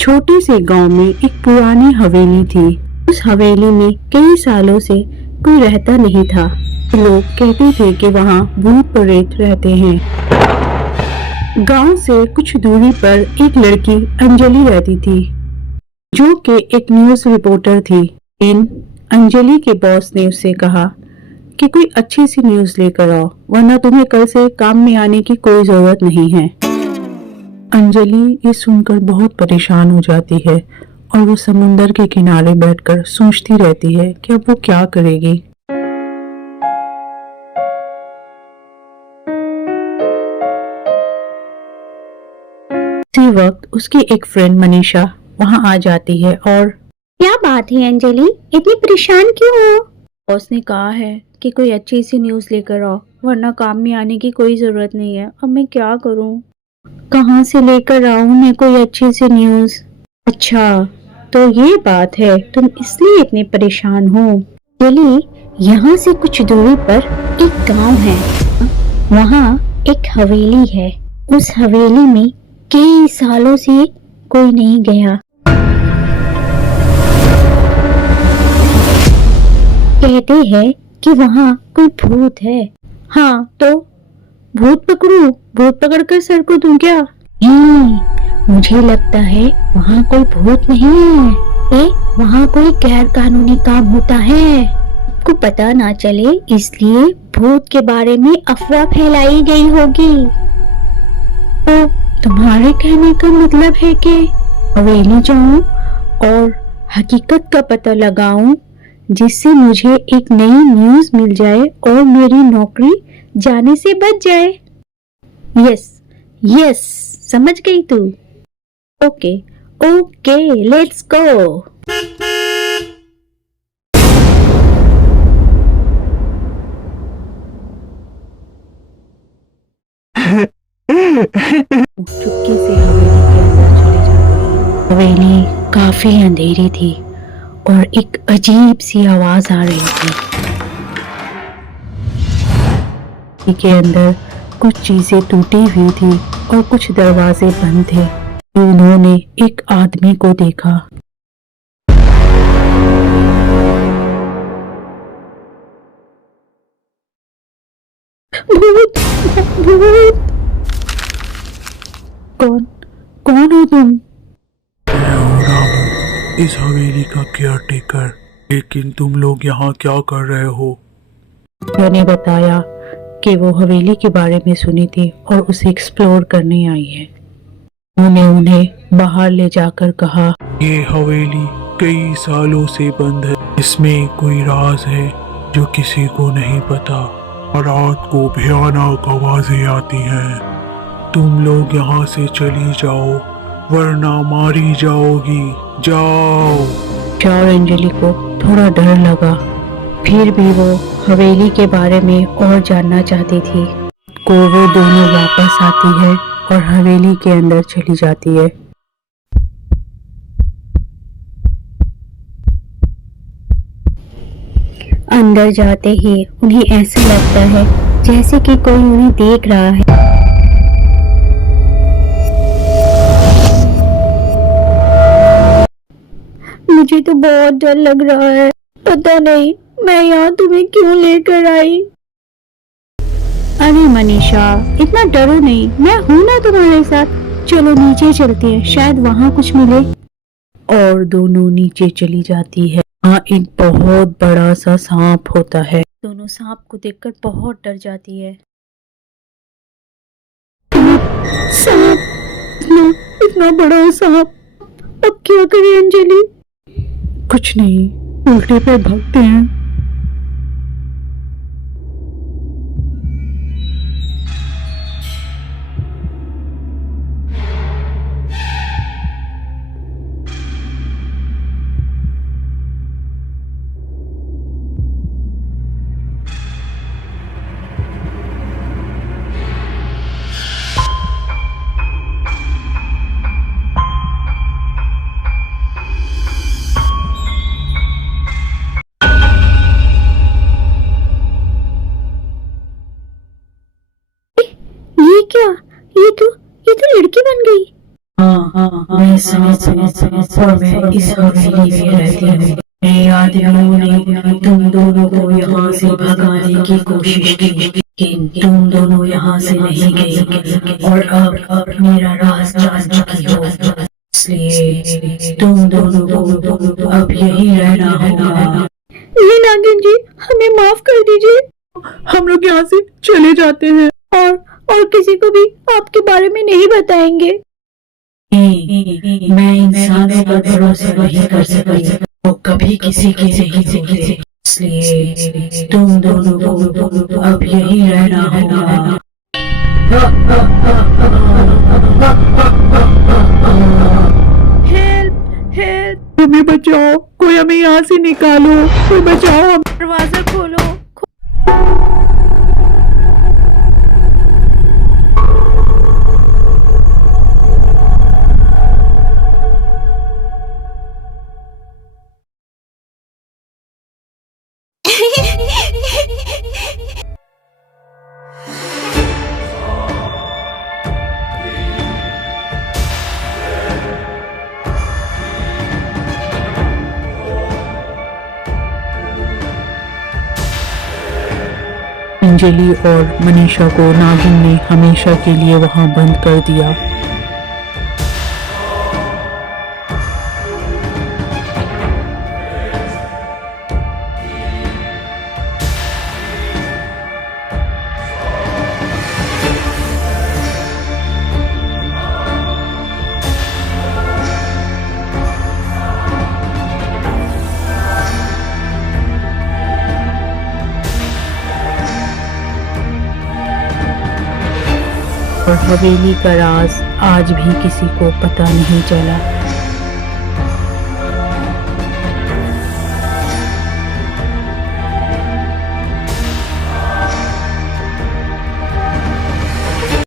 छोटे से गांव में एक पुरानी हवेली थी। उस हवेली में कई सालों से कोई रहता नहीं था। लोग कहते थे कि वहाँ भूत प्रेत रहते हैं। गांव से कुछ दूरी पर एक लड़की अंजलि रहती थी, जो कि एक न्यूज़ रिपोर्टर थी। इन अंजलि के बॉस ने उससे कहा कि कोई अच्छी सी न्यूज़ लेकर आओ, वरना तुम्हें कल से काम में आने की कोई जरूरत नहीं है। अंजलि ये सुनकर बहुत परेशान हो जाती है और वो समुंदर के किनारे बैठकर सोचती रहती है कि अब वो क्या करेगी। उसी वक्त उसकी एक फ्रेंड मनीषा वहां आ जाती है और क्या बात है अंजलि, इतनी परेशान क्यों हो? बॉस ने कहा है कि कोई अच्छी सी न्यूज़ लेकर आओ, वरना काम में आने की कोई जरूरत नहीं है। अब मैं क्या करूं? कहाँ से लेकर आऊं मैं कोई अच्छी सी न्यूज़? अच्छा, तो ये बात है, तुम इसलिए इतने परेशान हो। अंजलि, यहाँ से कुछ दूरी पर एक गांव है। वहाँ एक हवेली है। उस हवेली में कई सालों से कोई नहीं गया। कहते हैं कि वहाँ कोई भूत है। हाँ, तो भूत पकड़ूं? भूत पकड़कर सर को दूं क्या? नहीं, मुझे लगता है वहाँ कोई भूत नहीं है। वहाँ कोई गैर कानूनी काम होता है। आपको पता ना चले इसलिए भूत के बारे में अफवाह फैलाई गई होगी। तो तुम्हारे कहने का मतलब है कि हवेली जाऊं और हकीकत का पता लगाऊं, जिससे मुझे एक नई न्यूज़ मिल जाए और मेरी नौकरी जाने से बच जाए। यस यस, समझ गई तू? Okay okay, let's go. चुपके से हवेली के अंदर चली जाती है। हवेली काफी अंधेरी थी और एक अजीब सी आवाज आ रही थी। के अंदर कुछ चीजें टूटी हुई थी और कुछ दरवाजे बंद थे। उन्होंने एक आदमी को देखा। भूत भूत! कौन कौन हो तुम? मैं हूँ रामू, इस हवेली का केयरटेकर। लेकिन तुम लोग यहाँ क्या कर रहे हो? मैंने बताया कि वो हवेली के बारे में सुनी थी और उसे एक्सप्लोर करने आई है। उन्होंने उन्हें बाहर ले जाकर कहा, ये हवेली कई सालों से बंद है। इसमें कोई राज है जो किसी को नहीं पता। और रात को भयानक आवाजें आती हैं। तुम लोग यहाँ से चली जाओ, वरना मारी जाओगी। जाओ। और अंजलि को थोड़ा डर लगा, फिर भी वो हवेली के बारे में और जानना चाहती थी। को वो दोनों वापस आती है और हवेली के अंदर चली जाती है। अंदर जाते ही उन्हें ऐसा लगता है जैसे कि कोई उन्हें देख रहा है। मुझे तो बहुत डर लग रहा है। पता नहीं मैं यहाँ तुम्हें क्यों लेकर आई। अरे मनीषा, इतना डरो नहीं, मैं हूं ना तुम्हारे साथ। चलो नीचे चलते हैं, शायद वहां कुछ मिले। और दोनों नीचे चली जाती है। वहाँ एक बहुत बड़ा सा सांप होता है। दोनों सांप को देखकर बहुत डर जाती है। सांप! इतना बड़ा सांप! अब क्या करें अंजलि? कुछ नहीं, उल्टे पे भागते हैं। सांप हूँ और मैं इस हवेली में रहती हूँ। मेरे आदमियों ने तुम दोनों को यहाँ से भगाने की कोशिश की, लेकिन तुम दोनों यहाँ से नहीं गई और अब मेरा राज जान चुकी हो, इसलिए तुम दोनों को अब यही रहना होगा। ये नागिन जी, हमें माफ कर दीजिए। हम लोग यहाँ से चले जाते हैं और किसी को भी आपके बारे में नहीं बताएंगे। मैं इंसानों पर भरोसा नहीं कर सकती, वो कभी किसी की नहीं होते, इसलिए तुम दोनों को अब यही रहना होगा। हेल्प हेल्प, हमें बचाओ, कोई हमें यहाँ से निकालो, कोई बचाओ। दरवाजा खोलो। अंजलि और मनीषा को नागिन ने हमेशा के लिए वहां बंद कर दिया। और हवेली का राज आज भी किसी को पता नहीं चला।